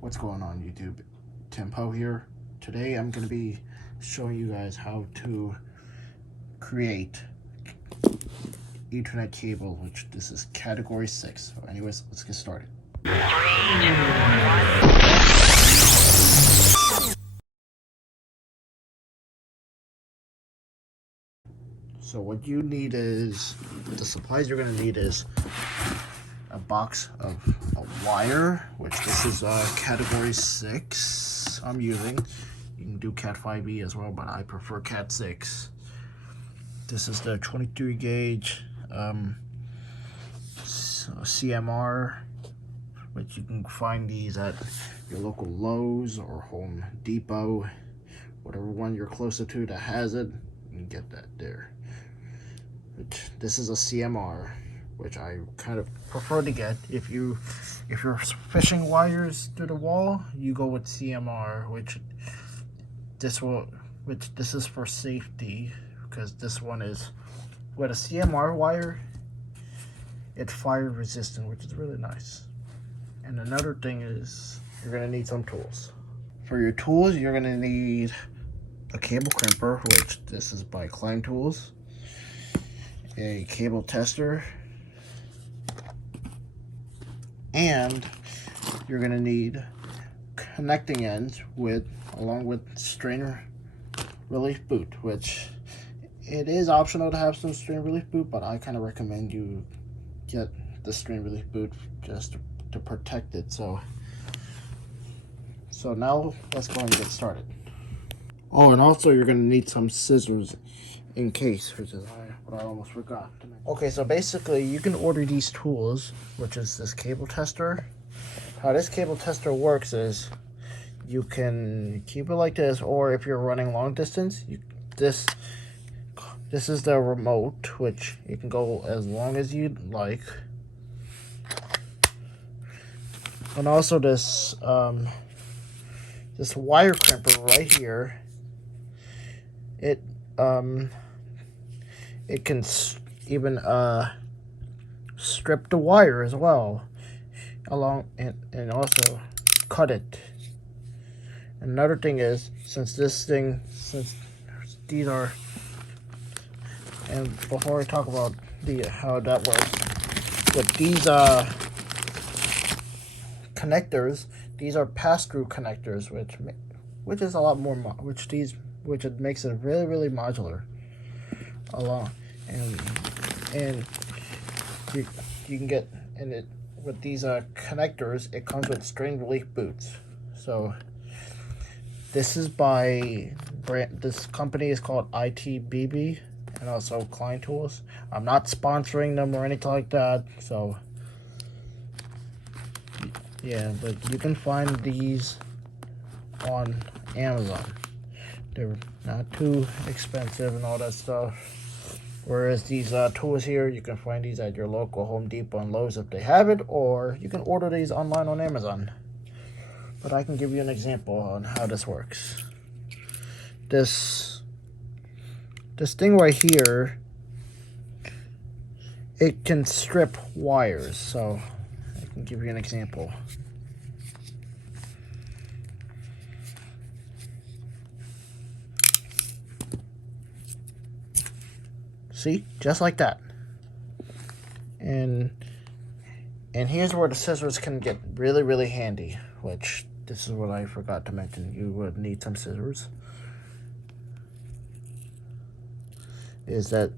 What's going on YouTube? Peou here. Today I'm going to be showing you guys how to create Ethernet cable, which this is category 6. So anyways, let's get started. So what you need is, the supplies you're going to need is a box of a wire, which this is category 6 I'm using. You can do CAT5E as well, but I prefer CAT6. This is the 23 gauge CMR, which you can find these at your local Lowe's or Home Depot, whatever one you're closer to that has it. You can get that there. This is a CMR, which I kind of prefer to get. If you're fishing wires through the wall, you go with CMR, which this is for safety, because this one is with a CMR wire, it's fire resistant, which is really nice. And another thing is you're gonna need some tools. For your tools, you're gonna need a cable crimper, which this is by Klein Tools, a cable tester, and you're gonna need connecting ends along with strain relief boot, which it is optional to have some strain relief boot, but I kind of recommend you get the strain relief boot just to protect it. So now let's go and get started. Oh, and also you're gonna need some scissors in case, which is what I almost forgot to mention. Okay, so basically you can order these tools, which is this cable tester. How this cable tester works is you can keep it like this, or if you're running long distance, this is the remote, which you can go as long as you'd like. And also this this wire crimper right here, it can even strip the wire as well, and also cut it. Another thing is, since these are, and before I talk about how that works, with these connectors, these are pass-through connectors, which is a lot more which it makes it really modular. And you can get in it with these connectors. It comes with strain relief boots. So this is this company is called ITBB, and also Klein Tools. I'm not sponsoring them or anything like that, so yeah, but you can find these on Amazon. They're not too expensive and all that stuff. Whereas these tools here, you can find these at your local Home Depot and Lowe's if they have it, or you can order these online on Amazon. But I can give you an example on how this works. This thing right here, it can strip wires, so I can give you an example. See, just like that. And here's where the scissors can get really handy, which this is what I forgot to mention. You would need some scissors. Is that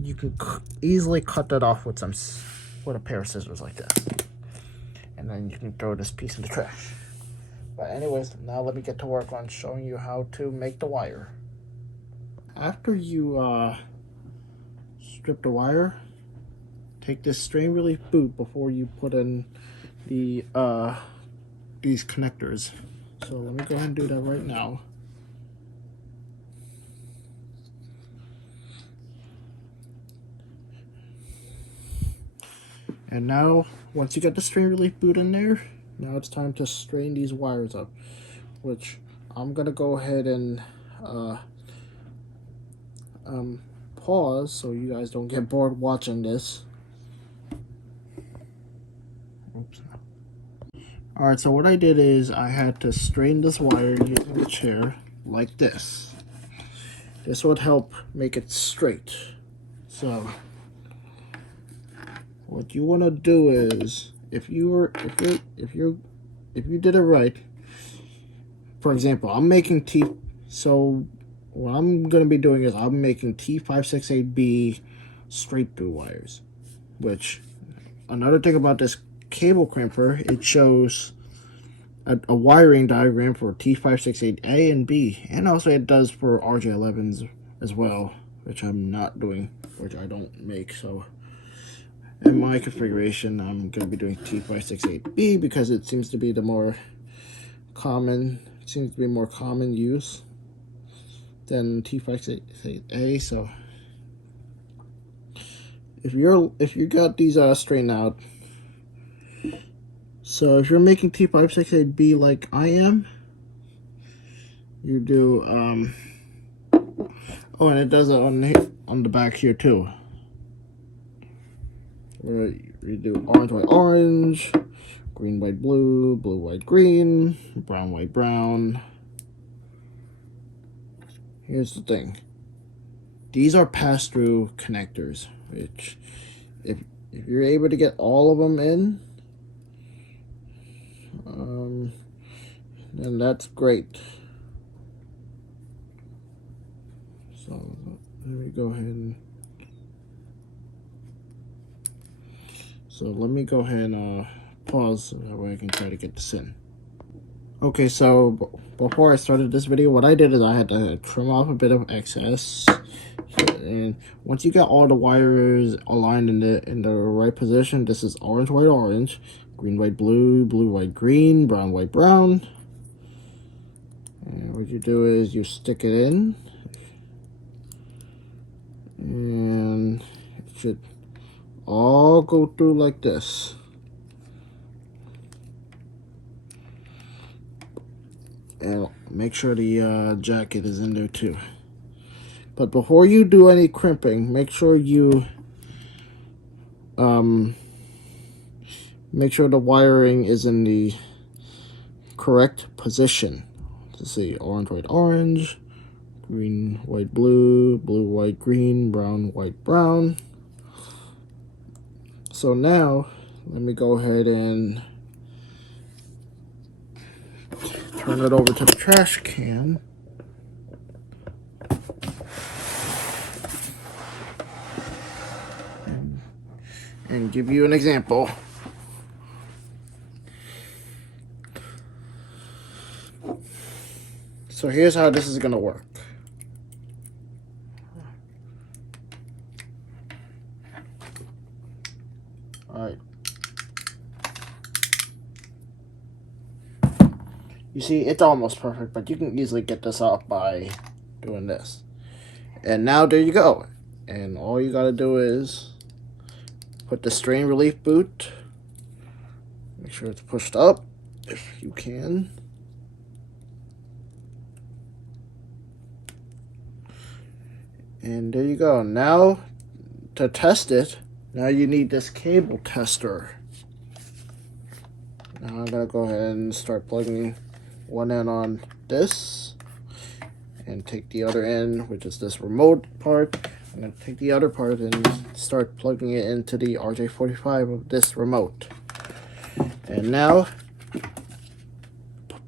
you can easily cut that off with a pair of scissors like that, and then you can throw this piece in the trash. But anyways, now let me get to work on showing you how to make the wire. After you strip the wire, take this strain relief boot before you put in the these connectors. So let me go ahead and do that right now. And now, once you get the strain relief boot in there, now it's time to strain these wires up, which I'm gonna go ahead and pause so you guys don't get bored watching this. Oops. Alright, so what I did is I had to straighten this wire using the chair like this. This would help make it straight. So what you want to do is, if you did it right, for example, I'm making so what I'm going to be doing is I'm making T568B straight through wires, which, another thing about this cable crimper, it shows a wiring diagram for T568A and B, and also it does for RJ11s as well, which I'm not doing, which I don't make. So in my configuration, I'm going to be doing T568B because it seems to be the more common, use than T568A. So if you got these straightened out, so if you're making T568B like I am, you do oh, and it does it on the back here too, where you do orange, white, orange, green, white, blue, blue, white, green, brown, white, brown. Here's the thing. These are pass-through connectors, which if you're able to get all of them in, then that's great. So let me go ahead and pause so that way I can try to get this in. Okay, so before I started this video, what I did is I had to trim off a bit of excess, and once you got all the wires aligned in the right position, this is orange, white, orange, green, white, blue, blue, white, green, brown, white, brown. And what you do is you stick it in, and it should all go through like this. And make sure the jacket is in there too. But before you do any crimping, make sure you make sure the wiring is in the correct position. Let's see, orange, white, orange, green, white, blue, blue, white, green, brown, white, brown. So now let me go ahead and turn it over to the trash can. And give you an example. So here's how this is going to work. Alright. You see, it's almost perfect, but you can easily get this off by doing this. And now there you go. And all you got to do is put the strain relief boot. Make sure it's pushed up if you can. And there you go. Now, to test it, now you need this cable tester. Now I'm going to go ahead and start plugging one end on this, and take the other end, which is this remote part. I'm going to take the other part and start plugging it into the RJ45 of this remote. And now,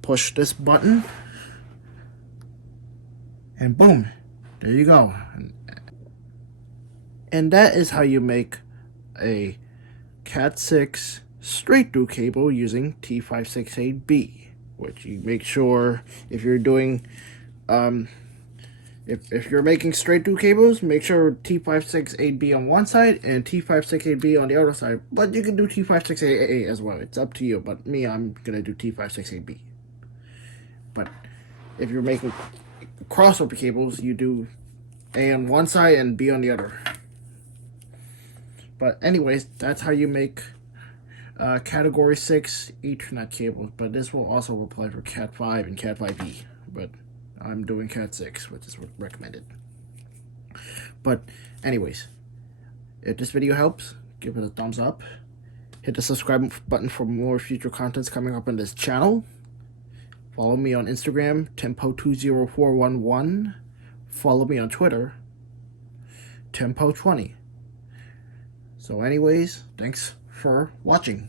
push this button, and boom, there you go. And that is how you make a CAT6 straight through cable using T568B, which you make sure if you're doing, if you're making straight through cables, make sure T568B on one side and T568B on the other side. But you can do T568A as well. It's up to you. But me, I'm going to do T568B. But if you're making crossover cables, you do A on one side and B on the other. But anyways, that's how you make Category 6 Ethernet cables. But this will also apply for Cat5 and Cat5e. But I'm doing Cat6, which is recommended. But anyways, if this video helps, give it a thumbs up. Hit the subscribe button for more future contents coming up on this channel. Follow me on Instagram, Tempo20411. Follow me on Twitter, Tempo20. So anyways, thanks for watching.